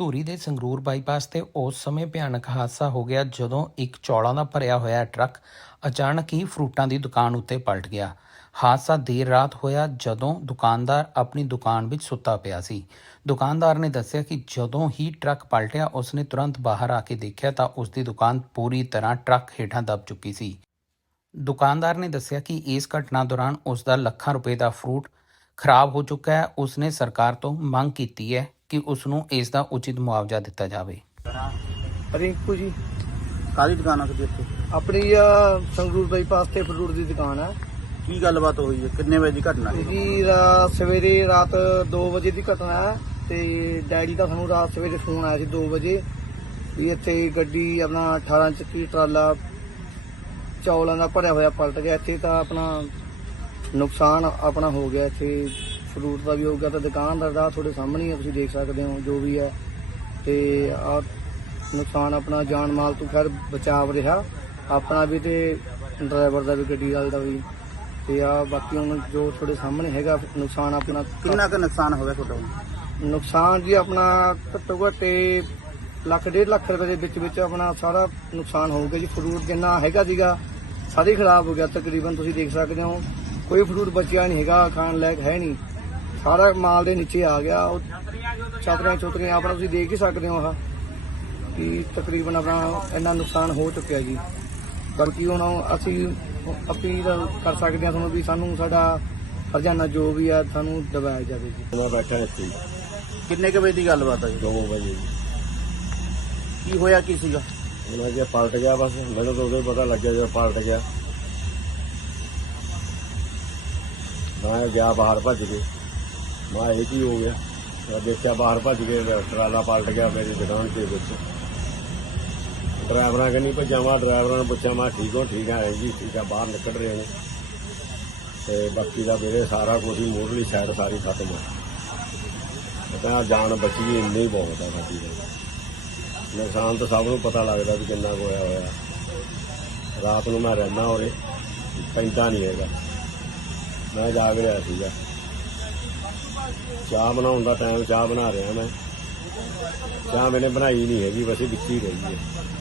ਧੂਰੀ ਦੇ ਸੰਗਰੂਰ ਬਾਈਪਾਸ ਤੇ ਉਸ ਸਮੇਂ ਭਿਆਨਕ ਹਾਦਸਾ ਹੋ ਗਿਆ ਜਦੋਂ ਇੱਕ ਚੌਲਾਂ ਦਾ ਭਰਿਆ ਹੋਇਆ ਟਰੱਕ ਅਚਾਨਕ ਹੀ ਫਰੂਟਾਂ ਦੀ ਦੁਕਾਨ ਉੱਤੇ ਪਲਟ ਗਿਆ। ਹਾਦਸਾ ਦੇਰ ਰਾਤ ਹੋਇਆ ਜਦੋਂ ਦੁਕਾਨਦਾਰ ਆਪਣੀ ਦੁਕਾਨ ਵਿੱਚ ਸੁੱਤਾ ਪਿਆ ਸੀ। ਦੁਕਾਨਦਾਰ ਨੇ ਦੱਸਿਆ ਕਿ ਜਦੋਂ ਹੀ ਟਰੱਕ ਪਲਟਿਆ, ਉਸਨੇ ਤੁਰੰਤ ਬਾਹਰ ਆ ਕੇ ਦੇਖਿਆ ਤਾਂ ਉਸ ਦੀ ਦੁਕਾਨ ਪੂਰੀ ਤਰ੍ਹਾਂ ਟਰੱਕ ਹੇਠਾਂ ਦਬ ਚੁੱਕੀ ਸੀ। ਦੁਕਾਨਦਾਰ ਨੇ ਦੱਸਿਆ ਕਿ ਇਸ ਘਟਨਾ ਦੌਰਾਨ ਉਸ ਦਾ ਲੱਖਾਂ ਰੁਪਏ ਦਾ ਫਰੂਟ ਖਰਾਬ ਹੋ ਚੁੱਕਾ ਹੈ। ਉਸਨੇ ਸਰਕਾਰ ਤੋਂ ਮੰਗ ਕੀਤੀ ਹੈ ਕਿ ਉਸ ਨੂੰ ਇਸ ਦਾ ਉਚਿਤ ਮੁਆਵਜ਼ਾ ਦਿੱਤਾ ਜਾਵੇ। ਰਿੰਕੂ ਜੀ ਕਾਹਦੀ ਦੁਕਾਨ ਆ ਤੁਹਾਡੀ ਇੱਥੇ? ਆਪਣੀ ਆ ਸੰਗਰੂਰ ਬਾਈਪਾਸ ਤੇ ਫਰੂਟ ਦੀ ਦੁਕਾਨ ਆ। ਕੀ ਗੱਲਬਾਤ ਹੋਈ ਹੈ? ਕਿੰਨੇ ਵਜੇ ਦੀ ਘਟਨਾ ਹੈ? ਜੀ ਰਾ- ਸਵੇਰੇ ਰਾਤ 2 ਵਜੇ ਦੀ ਘਟਨਾ ਹੈ ਤੇ ਡੈਡੀ ਦਾ ਸਾਨੂੰ ਰਾਤ ਸਵੇਰੇ ਫੋਨ ਆਇਆ ਸੀ 2 ਵਜੇ ਵੀ ਇੱਥੇ ਗੱਡੀ ਆਪਣਾ 18 ਚੱਕੀ ਟਰਾਲਾ ਚੌਲਾਂ ਦਾ ਭਰਿਆ ਹੋਇਆ ਪਲਟ ਗਿਆ। ਇੱਥੇ ਤਾਂ ਆਪਣਾ ਨੁਕਸਾਨ ਆਪਣਾ ਹੋ ਗਿਆ। ਇੱਥੇ ਫਰੂਟ ਦਾ ਵੀ ਹੋ ਗਿਆ ਤਾਂ ਦੁਕਾਨਦਾਰ ਦਾ ਤੁਹਾਡੇ ਸਾਹਮਣੇ ਹੀ ਆ, ਤੁਸੀਂ ਦੇਖ ਸਕਦੇ ਹੋ ਜੋ ਵੀ ਹੈ ਤੇ ਆ ਨੁਕਸਾਨ ਆਪਣਾ ਜਾਨ ਮਾਲ ਤੋਂ ਖੈਰ ਬਚਾਵ ਰਿਹਾ। ਆਪਣਾ ਵੀ ਤੇ ਡਰਾਈਵਰ ਦਾ ਵੀ ਗੱਡੀ ਵਾਲੇ ਦਾ ਵੀ। ਤੇ ਆ ਬਾਕੀ ਹੁਣ ਜੋ ਤੁਹਾਡੇ ਸਾਹਮਣੇ ਹੈਗਾ ਨੁਕਸਾਨ ਆਪਣਾ ਕਿੰਨਾ ਕੁ ਨੁਕਸਾਨ ਹੋ ਗਿਆ ਤੁਹਾਡਾ ਨੁਕਸਾਨ ਜੀ ਆਪਣਾ ਘੱਟੋ ਘੱਟ ਤੇ ਲੱਖ ਡੇਢ ਲੱਖ ਰੁਪਏ ਦੇ ਵਿੱਚ ਵਿੱਚ ਆਪਣਾ ਸਾਰਾ ਨੁਕਸਾਨ ਹੋ ਗਿਆ ਜੀ। ਫਰੂਟ ਜਿੰਨਾ ਹੈਗਾ ਸੀਗਾ ਸਾਰੇ ਖਰਾਬ ਹੋ ਗਿਆ। ਤਕਰੀਬਨ ਤੁਸੀਂ ਦੇਖ ਸਕਦੇ ਹੋ ਕੋਈ ਫਰੂਟ ਬਚਿਆ ਨਹੀਂ ਹੈਗਾ ਖਾਣ ਲਾਇਕ ਹੈ ਨਹੀਂ। ਸਾਰਾ ਮਾਲ ਦੇ ਨੀਚੇ ਆ ਗਿਆ ਉਹ ਛਤਰੀਆਂ ਛੁਤਰੀਆਂ ਆਪਣਾ ਤੁਸੀਂ ਦੇਖ ਹੀ ਸਕਦੇ ਹੋ ਆਹ ਕਿ ਤਕਰੀਬਨ ਆਪਣਾ ਇੰਨਾ ਨੁਕਸਾਨ ਹੋ ਚੁੱਕਿਆ ਜੀ। ਬਾਕੀ ਹੁਣ ਅਸੀਂ ਅਪੀਲ ਕਰ ਸਕਦੇ ਹਾਂ ਤੁਹਾਨੂੰ ਵੀ ਸਾਨੂੰ ਸਾਡਾ ਹਰਜਾਨਾ ਜੋ ਵੀ ਹੈ ਸਾਨੂੰ ਦਵਾਇਆ ਜਾਵੇ ਜੀ। ਮੈਂ ਬੈਠਾ ਇੱਥੇ ਹੀ, ਕਿੰਨੇ ਕੁ ਵਜੇ ਦੀ ਗੱਲਬਾਤ ਹੈ ਜੀ? ਦੋ ਵਜੇ ਜੀ। ਕੀ ਹੋਇਆ ਕੀ ਸੀਗਾ? ਉਹਨਾਂ ਜੇ ਪਲਟ ਗਿਆ ਬਸ ਮੈਨੂੰ ਤਾਂ ਉਦੋਂ ਹੀ ਪਤਾ ਲੱਗਿਆ ਜਦੋਂ ਪਲਟ ਗਿਆ। ਮੈਂ ਗਿਆ ਬਾਹਰ ਭੱਜ ਕੇ। ਮੈਂ ਇਹ ਕੀ ਹੋ ਗਿਆ? ਮੈਂ ਦੇਖਿਆ ਬਾਹਰ ਭੱਜ ਕੇ ਟਰਾਲਾ ਪਲਟ ਗਿਆ ਮੇਰੀ ਦੁਕਾਨ ਦੇ ਵਿੱਚ। ਡਰਾਈਵਰਾਂ ਕੰਨੀ ਭੱਜਾ ਮੈਂ ਡਰਾਈਵਰਾਂ ਨੂੰ ਪੁੱਛਿਆ, ਮੈਂ ਠੀਕ ਹੋ, ਠੀਕ ਆ ਜੀ, ਠੀਕ ਆ, ਬਾਹਰ ਨਿਕਲ ਰਹੇ ਨੇ। ਤੇ ਬਾਕੀ ਦਾ ਮੇਰੇ ਸਾਰਾ ਕੁਝ ਹੀ ਮੋਢਲੀ ਸਾਈਡ ਸਾਰੀ ਖਤਮ ਹੈ ਮੈਂ ਕਿਹਾ ਜਾਨ ਬਚੀ ਇੰਨੀ ਬਹੁਤ ਆ ਸਾਡੀ ਨੁਕਸਾਨ ਤਾਂ ਸਭ ਨੂੰ ਪਤਾ ਲੱਗਦਾ ਵੀ ਕਿੰਨਾ ਕੁ ਹੋਇਆ ਹੋਇਆ। ਰਾਤ ਨੂੰ ਮੈਂ ਰਹਿਣਾ ਉਰੇ, ਪੈਂਦਾ ਨਹੀਂ ਹੈਗਾ। ਮੈਂ ਜਾਗ ਰਿਹਾ ਸੀਗਾ। ਚਾਹ ਬਣਾਉਣ ਦਾ ਟਾਈਮ ਚਾਹ ਬਣਾ ਰਿਹਾ ਮੈਂ। ਚਾਹ ਮੈਨੇ ਬਣਾਈ ਨਹੀਂ ਹੈਗੀ, ਬਸ ਇਹ ਵਿੱਚ ਹੀ ਰਹੀ ਹੈ।